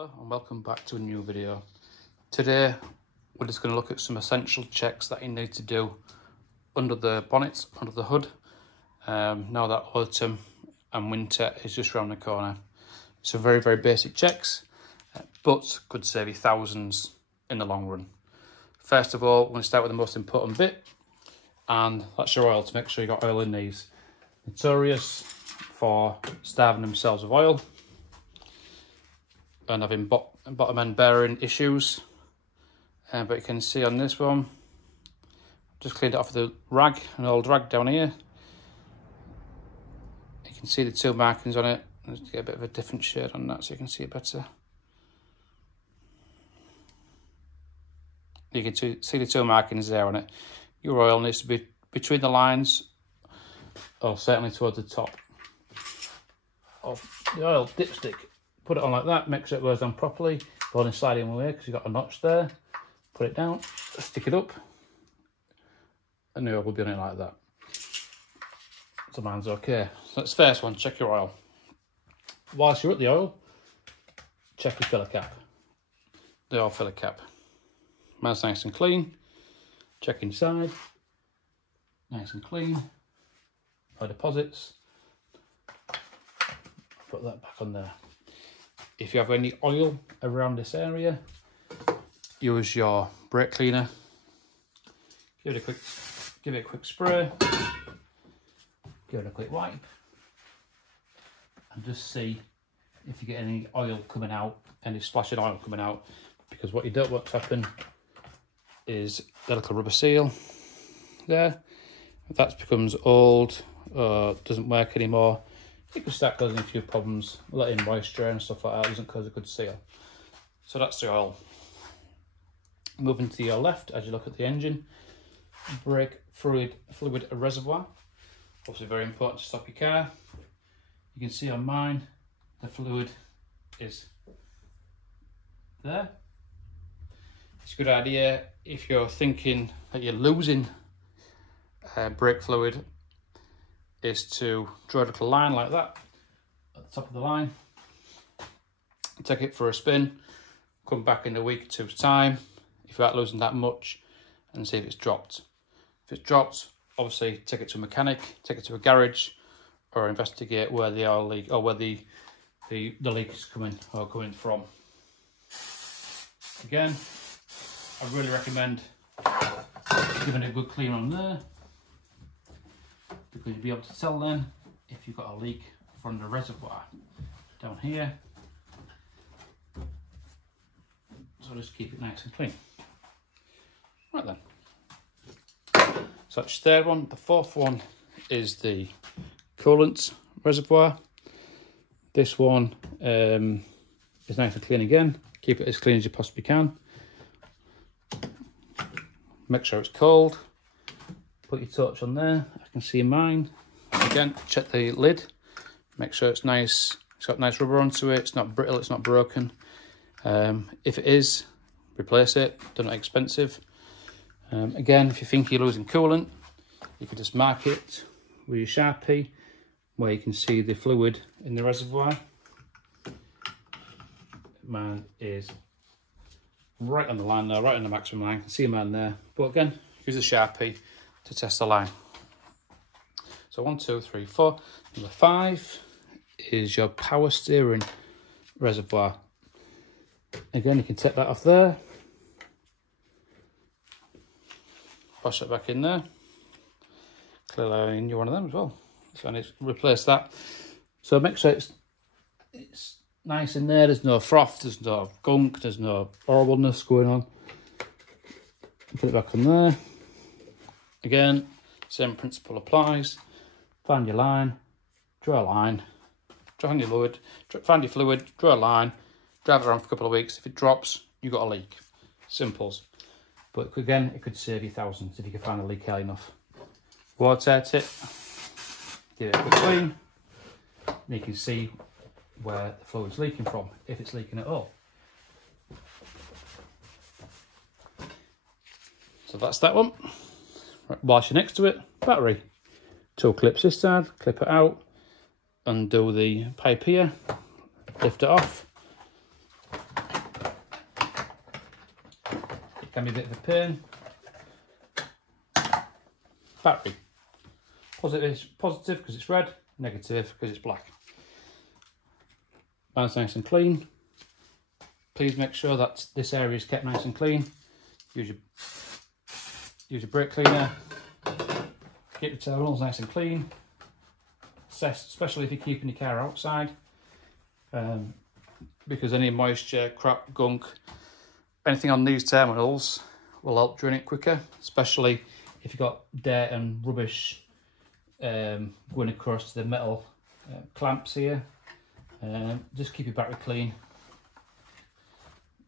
Hello and welcome back to a new video. Today we're just going to look at some essential checks that you need to do under the bonnet, under the hood. Now that autumn and winter is just around the corner. So very basic checks, but could save you thousands in the long run. First of all, we're going to start with the most important bit, and that's your oil, to make sure you got oil in these. Notorious for starving themselves of oil and having bottom end bearing issues, but you can see on this one, just cleaned it off with a rag, an old rag down here. You can see the two markings on it. Let's get a bit of a different shade on that so you can see it better. You can see the two markings there on it. Your oil needs to be between the lines, or certainly towards the top of the oil dipstick. Put it on like that, make sure it goes down properly. Go on and slide it away because you've got a notch there. Put it down, stick it up, and the oil will be on it like that. So mine's okay. So that's the first one, check your oil. Whilst you're at the oil, check your filler cap. The oil filler cap. Mine's nice and clean. Check inside. Nice and clean. No deposits. Put that back on there. If you have any oil around this area, use your brake cleaner. Give it a quick spray. Give it a quick wipe. And just see if you get any oil coming out, any splashing oil coming out. Because what you don't want to happen is that little rubber seal there. If that becomes old or doesn't work anymore, it could start causing a few problems, letting moisture and stuff like that. It doesn't cause a good seal. So that's the oil. Moving to your left as you look at the engine, brake fluid reservoir. Obviously very important to stop your car. You can see on mine, the fluid is there. It's a good idea if you're thinking that you're losing brake fluid, is to draw a little line like that at the top of the line, take it for a spin, come back in a week or two's time if you aren't losing that much, and see if it's dropped. If it's dropped, obviously take it to a mechanic, take it to a garage, or investigate where the oil leak, or where the leak is coming from. Again, I really recommend giving it a good clean on there, because you'll be able to tell then if you've got a leak from the reservoir down here. So just keep it nice and clean. Right then. So that's the third one. The fourth one is the coolant reservoir. This one is nice and clean again. Keep it as clean as you possibly can. Make sure it's cold. Put your torch on there. I can see mine. Again, check the lid. Make sure it's nice. It's got nice rubber onto it. It's not brittle. It's not broken. If it is, replace it. They're not expensive. Again, if you think you're losing coolant, you could just mark it with your Sharpie where you can see the fluid in the reservoir. Mine is right on the line there, right on the maximum line. I can see mine there. But again, use a Sharpie to test the line. So 1, 2, 3, 4. Number 5 is your power steering reservoir. Again, you can take that off there. Push it back in there. Clearly I need one of them as well. So I need to replace that. So make sure it's nice in there. There's no froth, there's no gunk, there's no horribleness going on. Put it back on there. Again, same principle applies. Find your line, draw a line, find your fluid, draw a line, drive it around for a couple of weeks. If it drops, you've got a leak. Simples. But again, it could save you thousands if you can find a leak early enough. Water tip, give it a quick clean, and you can see where the fluid's leaking from, if it's leaking at all. So that's that one. Right, whilst you're next to it, battery. 2 clips this side, clip it out, undo the pipe here, lift it off, can be a bit of a pain. Battery. Positive because it's red, negative because it's black. Mine's nice and clean. Please make sure that this area is kept nice and clean. Use your brake cleaner. Keep the terminals nice and clean. Especially if you're keeping your car outside. Because any moisture, crap, gunk, anything on these terminals will help drain it quicker, especially if you've got dirt and rubbish going across the metal clamps here. Just keep your battery clean.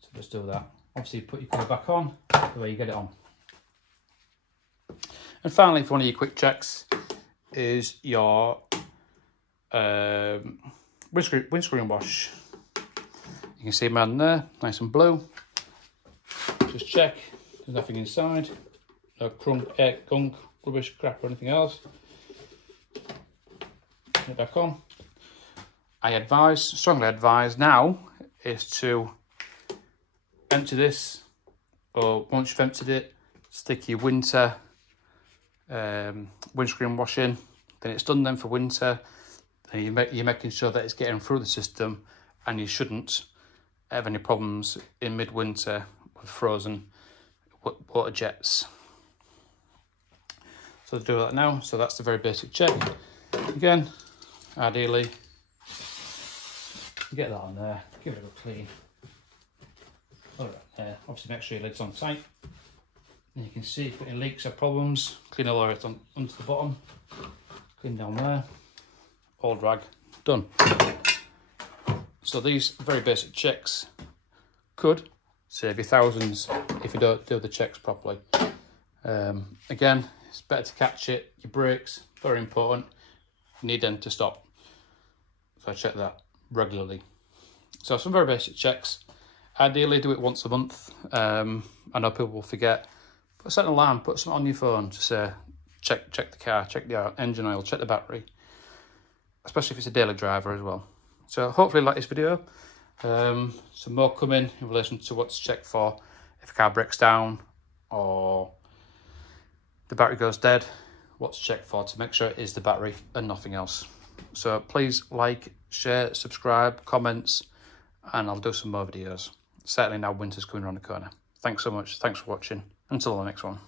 So just do that. Obviously put your cover back on the way you get it on. And finally, for one of your quick checks is your windscreen wash. You can see mine there, nice and blue. Just check there's nothing inside, no crunk, gunk, rubbish, crap or anything else. Put it back on. I strongly advise now is to empty this, or once you've emptied it, stick your winter windscreen wash in. Then it's done then for winter. Then you're making sure that it's getting through the system, and you shouldn't have any problems in midwinter with frozen water jets. So do that now. So that's the very basic check. Again, ideally, get that on there, give it a good clean. All right, there. Obviously make sure your lid's on tight. And you can see if you've got any leaks or problems, clean all the way onto the bottom, clean down there, all drag, done. So these very basic checks could save you thousands if you don't do the checks properly. Again, it's better to catch it. Your brakes, very important. You need them to stop. So I check that regularly. So some very basic checks. Ideally do it once a month. I know people will forget. But set an alarm, put something on your phone to say, check the car, check the engine oil, check the battery. Especially if it's a daily driver as well. So hopefully you like this video. Some more coming in relation to what to check for if a car breaks down or the battery goes dead. What to check for to make sure it is the battery and nothing else. So please like, share, subscribe, comments, and I'll do some more videos. Certainly now winter's coming around the corner. Thanks so much. Thanks for watching. Until the next one.